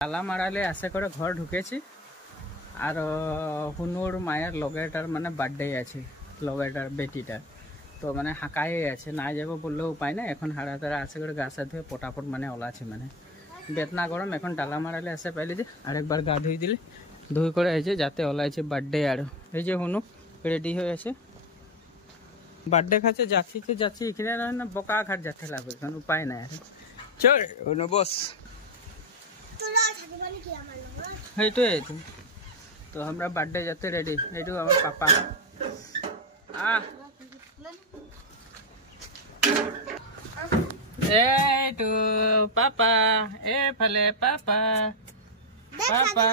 তালা মারালে আসে করে ঘর ঢুকেছি আর হুনুর মায়ের লগেটার মানে বার্থডে আছে লগেটার বেটিটার তো মানে হাঁকাই আছে না যাবো বললেও উপায় না এখন হাড়া তারা আসে করে গা সা ধুয়ে পটাপট মানে ওলাছে মানে বেতনা গরম এখন ডালা মারালে আসে পাইলে যে আরেকবার গা ধুই দিলে ধুই করে আছে যাতে ওলাইছে বার্থডে আর এই যে হুনু রেডি হয়ে আছে বার্থডে খাচ্ছে যাচ্ছি তো যাচ্ছি এখানে না বোকা ঘাট যাতে লাগবে এখন উপায় নাই আর চল হুনু বস সেইটোৱে তো আমরা বার্থডে যাতে রেডি এইটো আমার পাপা এইটো পাপা এফালে পাপা পাপা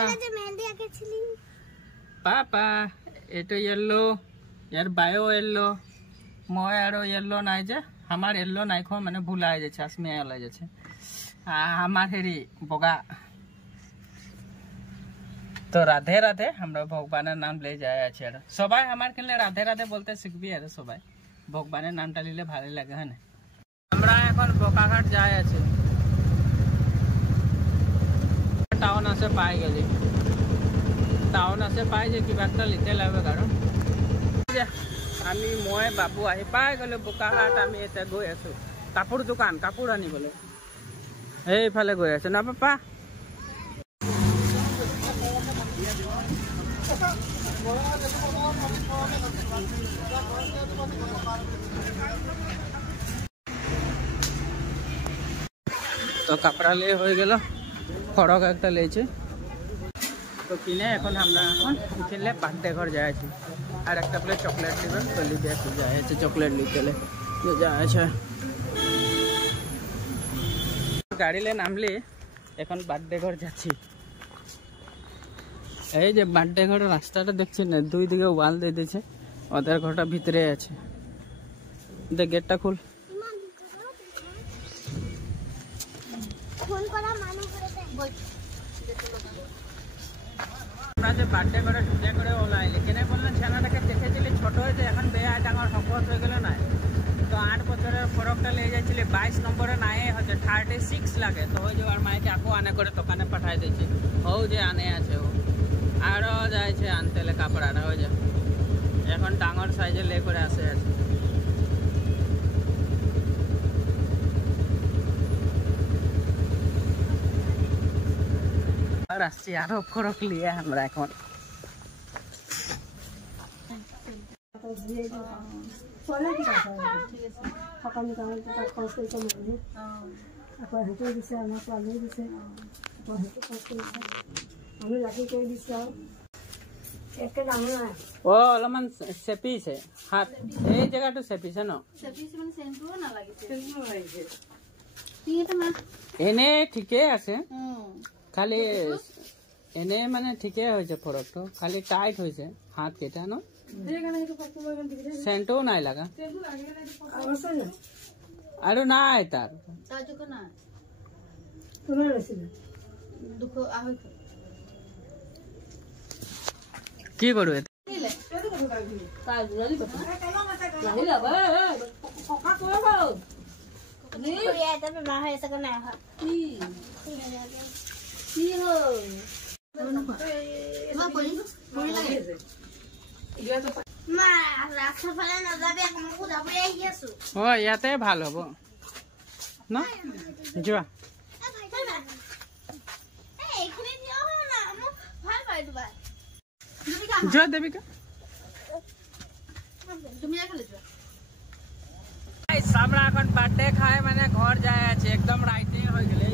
পাপা এইটো ইয়েলো ইয়ার বায়ো ইয়েলো মই আৰু ইয়েলো নাই যে আমাৰ ইয়েলো নাই খোৱা মানে ভুলাই যাচ্ছে আসমিয়া ওলাই যাচ্ছে আমাৰ হেৰি বগা तो राधे राधे हमरा भगवान नाम ले जाए আছে আর সবাই আমার কেন রাধে রাধে বলতে শিখবি আর সবাই ভগবানের নামটা নিলে ভালো লাগে হ্যাঁ আমরা এখন বোকাঘাট যাই আছি টাউন আছে পাই গেলি টাউন আছে পাই যে কিবা একটা লিতে লাগবে কারণ আমি মই বাবু আহি পাই গলো বোকাঘাট আমি এটা গৈ আছো কাপোৰ দোকান কাপোৰ আনিবলৈ এইফালে গৈ আছো না পাপা তো কাপড়া লে হয়ে গেল খড়ক একটা লেছে তো কিনে এখন আমরা এখন কিনলে বার্থডে ঘর যাইছি আর একটা প্লেট চকলেট দিবেন তো লিতে যাইছে চকলেট লিতে যাইছে গাড়ি লে নামলে এখন বার্থডে ঘর যাচ্ছি এই যে বার্থডে ঘরের রাস্তাটা দেখছেন না দুই দিকে ওয়াল দিয়ে দিয়েছে ওদের ঘরটা ভিতরে আছে দেখ গেটটা খুল আমরা যে বার্থডে ঘরে ঢুকে করে ওলাইলি কেন বললেন ছেলেটাকে দেখেছিলি ছোট হয়েছে এখন বেয়া ডাঙর শকত হয়ে গেল না তো 8 বছরের ফরকটা লে যাচ্ছিলি 22 নম্বরে নাই হচ্ছে 36 লাগে তো ওই যে আর মাইকে আকু আনে করে দোকানে পাঠাই দিয়েছি ও যে আনে আছে ও আরো যাইছে আনতে কাপড়াটা হয়ে যায় এখন ডাঙর সাইজে লে করে আসে আছে আর আসছি আরো ফরক লিয়ে আমরা এখন ও অলপমান চেপিছে হাত এই জেগাটো চেপিছে ন এনে ঠিকে আছে খালি এনে মানে ঠিকে হয়েছে ফরকটো খালি টাইট হয়েছে হাত কেটা ন সেন্টও নাই লাগা আৰু নাই তাৰ কি কৰবে ইয়াতে ভাল হব না যোৱা যোৱা দেবিকা আমৰা এখন বাৰ্থডে খাই মানে ঘৰ যায় আছে একদম ৰাইতে হয়ে গেলে